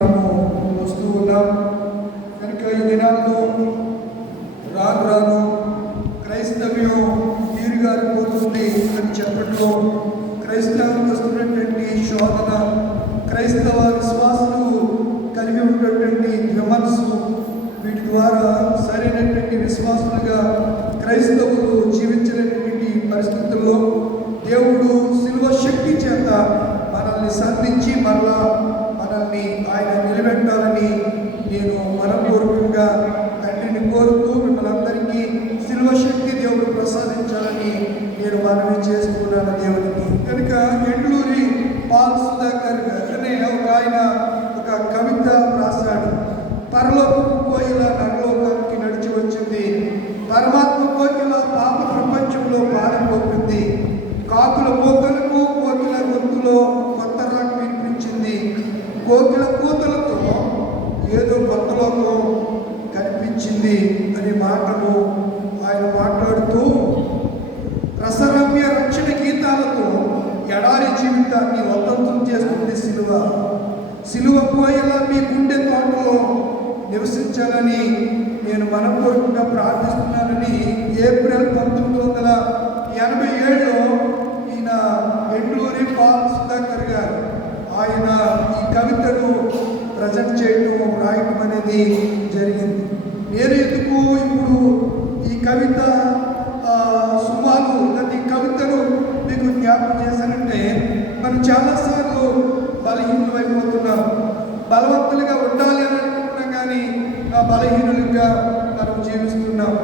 వస్తూ ఉన్నాం కనుక ఈ దినాల్లో రాను రాను క్రైస్తవ్యం నీరుగారిపోతుంది అని చెప్పడంలో క్రైస్తవం వస్తున్నటువంటి శోధన, క్రైస్తవ విశ్వాసులు కలిగి ఉన్నటువంటి విమర్శ, వీటి ద్వారా సరైనటువంటి విశ్వాసులుగా క్రైస్తవులు జీవించినటువంటి పరిస్థితుల్లో దేవుడు శిలువ శక్తి చేత మనల్ని సంధించి మరలా మనల్ని ఆయన నిలబెట్టాలని నేను మనపూర్వకంగా తండ్రిని కోరుతూ మిమ్మల్ని అందరికీ శిలువ శక్తి దేవుడు ప్రసాదించాలని నేను మనవి చేసుకున్నాను దేవుడికి. కనుక ఎండ్లూరి పాల్ సుధాకర్ అనే ఆయన ఒక కవిత రాశాడు. పరలోకపు కోయిల నరలోకానికి నడిచి వచ్చింది, పరమాత్మ కోకిల పాప ప్రపంచంలో పారిపోతుంది, కాకుల మోకలకు కోకిల గొంతులో కొత్త రాకు వినిపించింది, కోకిల కూతలతో ఏదో కొత్త లోకం కనిపించింది అనే మాటలు ఆయన మాట్లాడుతూ రసరమ్య రక్షణ గీతాలతో ఎడారి జీవితాన్ని వతంతం చేస్తుంది సిలువ. సిలువ కోయిల మీ గుండె తోటలో నివసించాలని నేను మనపూర్వకంగా ప్రార్థిస్తున్నానని ఏప్రిల్ 1987లో ఈయన ఎండ్లూరి పాల్ సుధాకర్ గారు ఆయన ఈ కవితను ప్రజెంట్ చేయడం, రాయటం అనేది జరిగింది. నేను ఎందుకు ఇప్పుడు ఈ కవిత సుమాలు ఈ కవితను మీకు జ్ఞాపకం చేశానంటే, మనం చాలాసార్లు బలహీనులు అయిపోతున్నాం. బలవంతులుగా ఉండాలి అని అనుకుంటున్నాం, కానీ బలహీనులుగా మనం జీవిస్తున్నాం.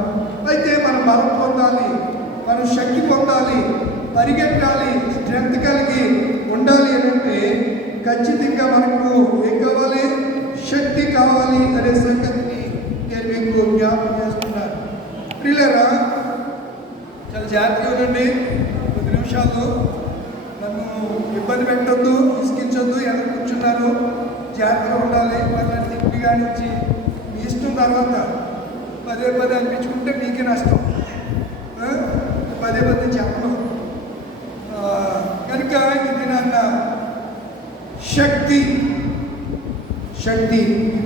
అయితే మనం బలం పొందాలి, మనం శక్తి పొందాలి, పరిగెట్టాలి, స్ట్రెంత్ కలిగి ఉండాలి అని అంటే ఖచ్చితంగా మనకు ఏం కావాలి? శక్తి కావాలి అనే సంగతిని నేను మీకు జ్ఞాపకం చేస్తున్నాను. ప్రియులారా, చాలా జాగ్రత్తగా ఉండండి. 10 నిమిషాలు నన్ను ఇబ్బంది పెట్టొద్దు, ఇసుకించొద్దు. ఎవరు కూర్చున్నారు, జాగ్రత్తగా ఉండాలి. మళ్ళీ తిప్పి కానించి మీ ఇష్టం. తర్వాత పదే అనిపించుకుంటే మీకే నష్టం. పదే చెప్పను. కనుక ఇది నాన్న శక్తి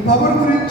పవర్ గురించి